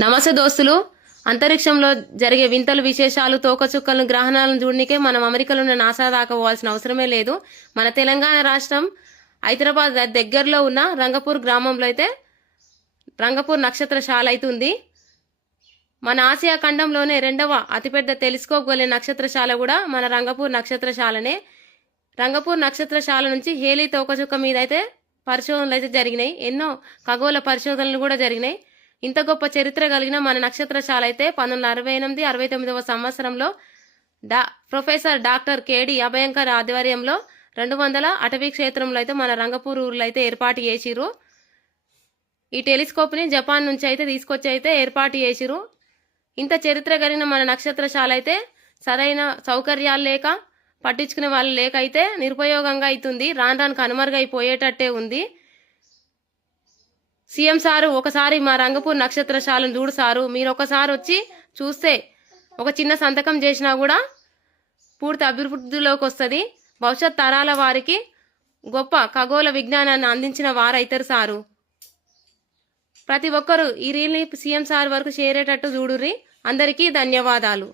నమస్తే దోస్తులు. అంతరిక్షంలో జరిగే వింతలు విశేషాలు తోకచుక్కలను గ్రహణాలను చూడనికే మనం అమెరికాలో ఉన్న నాసా దాకా పోవాల్సిన అవసరమే లేదు. మన తెలంగాణ రాష్ట్రం హైదరాబాద్ దగ్గరలో ఉన్న రంగపూర్ గ్రామంలో అయితే రంగపూర్ నక్షత్రశాల అయితే ఉంది. మన ఆసియా ఖండంలోనే రెండవ అతిపెద్ద టెలిస్కోప్ గల నక్షత్రశాల కూడా మన రంగపూర్ నక్షత్రశాలనే. రంగపూర్ నక్షత్రశాల నుంచి హేలీ తోకచుక్క మీద అయితే పరిశోధనలు అయితే జరిగినాయి. ఎన్నో ఖగోళ పరిశోధనలు కూడా జరిగినాయి. ఇంత గొప్ప చరిత్ర కలిగిన మన నక్షత్రశాల అయితే 1968-69 సంవత్సరంలో ప్రొఫెసర్ డాక్టర్ కేడి అభయంకర్ ఆధ్వర్యంలో 200 అటవీ క్షేత్రంలో అయితే మన రంగపూర్ ఊర్లో అయితే ఏర్పాటు చేసిరు. ఈ టెలిస్కోప్ ని జపాన్ నుంచి అయితే తీసుకొచ్చి అయితే ఏర్పాటు చేసిరు. ఇంత చరిత్ర కలిగిన మన నక్షత్రశాల అయితే సరైన సౌకర్యాలు లేక పట్టించుకునే వాళ్ళు లేక అయితే నిరుపయోగంగా అవుతుంది. రాను రాను కనుమరుగైపోయేటట్టే ఉంది. సీఎం సారు ఒకసారి మా రంగపూర్ నక్షత్రశాలను చూడు సారు, మీరు ఒకసారి వచ్చి చూస్తే ఒక చిన్న సంతకం చేసినా కూడా పూర్తి అభివృద్ధిలోకి వస్తుంది. భవిష్యత్ తరాల వారికి గొప్ప ఖగోళ విజ్ఞానాన్ని అందించిన వారైతారు సారు. ప్రతి ఒక్కరూ ఈ రీల్ని సీఎం సార్ వరకు చేరేటట్టు చూడుర్రి. అందరికీ ధన్యవాదాలు.